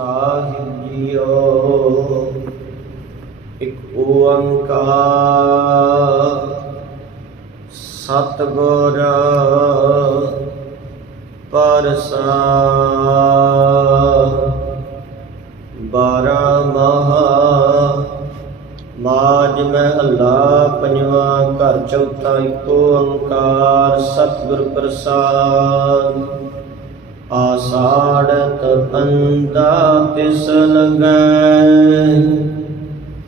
ਸਾਹਿਬ JIO ਇੱਕ ਓੰਕਾਰ ਸਤਿਗੁਰ ਪਰਸਾ ਬਾਰਾ ਮਹਾ ਮਾਜ ਮਹੱਲਾ ਪੰਜਵਾ ਘਰ, ਚੌਥਾ ਇੱਕ ਓੰਕਾਰ, ਸਤਿਗੁਰ ਪ੍ਰਸਾਦ। ਆਸਾ ਆਸਾੜਤ ਅੰਦਾ ਤਿਸ ਲਗੈ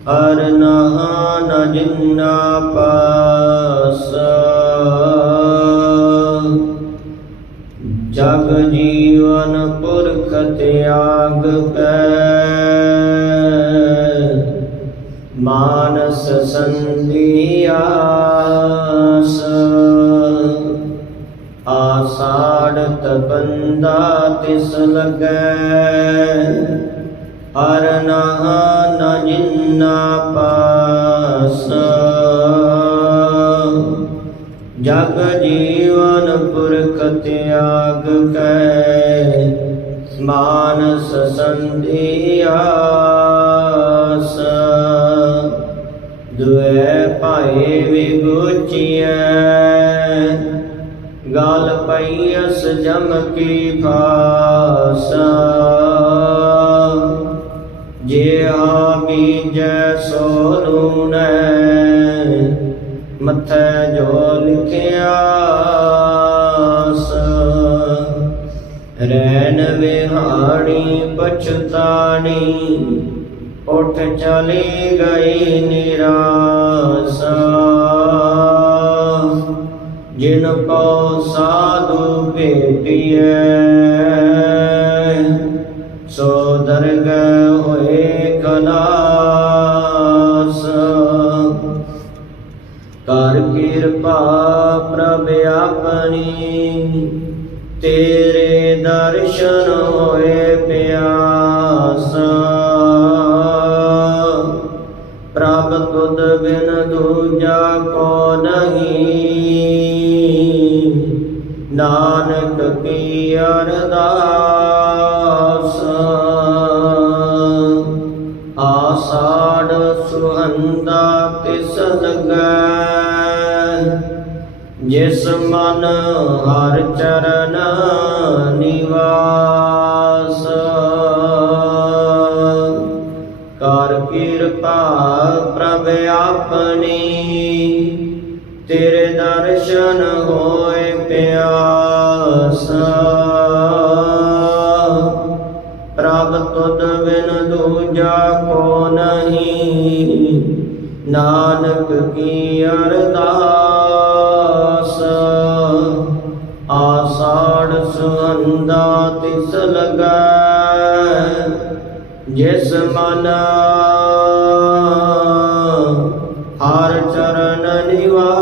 ਹਰ ਨਹਾ ਨ ਜਿੰਨਾ ਪਾਸ। ਜਗ ਜੀਵਨ ਪੁਰਖ ਤਿਆਗ ਪੈ ਮਾਨਸ ਸੰਧਿਆਸ ਆਸਾੜਤ ਬੰਦਾ ਤਿਸ ਲਗੈ। ਹਰ ਨਾ ਨ ਜਿੰਨਾ ਪਾਸ। ਜਗ ਜੀਵਨ ਪੁਰਖ ਤਿਆਗ ਕੈ। ਮਾਨਸ ਸੰਧਿਆਸ ਦੁਐ ਭਾਏ ਵਿਗੁਚੀਐ गाल पैयस जम के पास जे आबी सोनू नून मथ जो लिखिया रैन विहानी पछताड़ी उठ चली गई निराशा। ਜਿਨ ਕੋ ਸਾਧੂ ਭੇਟਿਐ, ਸੋ ਦਰਗ ਹੋਏ ਕਲਾਸ ਕਰ ਕਿਰਪਾ ਪ੍ਰਭ ਆਪਣੀ, ਤੇਰੇ ਦਰਸ਼ਨ ਹੋਏ ਪਿਆਸ। ਪ੍ਰਭ ਤੁਧ ਬਿਨ ਦੂਜਾ ਕੋ ਨਹੀਂ। ਨਾਨਕ ਕੀ ਅਰਦਾਸ? ਆਸਾੜ ਸੁਹੰਦਾ ਤਿਸ ਲਗੈ? ਜਿਸ ਮਨ ਹਰ ਚਰਨ ਨਿਵਾਸ। ਕਰ ਕਿਰਪਾ ਪ੍ਰਭ ਆਪਣੀ, ਤੇਰੇ ਦਰਸ਼ਨ ਹੋ ਪਿਆਸ ਪ੍ਰਭ ਤੁਧ ਬਿਨ ਦੂਜਾ ਕੋ ਨਹੀਂ। ਨਾਨਕ ਕੀ ਅਰਦਾਸ। ਆਸਾੜ ਸੁਹੰਦਾ ਤਿਸ ਲਗੈ। ਜਿਸ ਮਨ ਹਰ ਚਰਨ ਨਿਵਾ।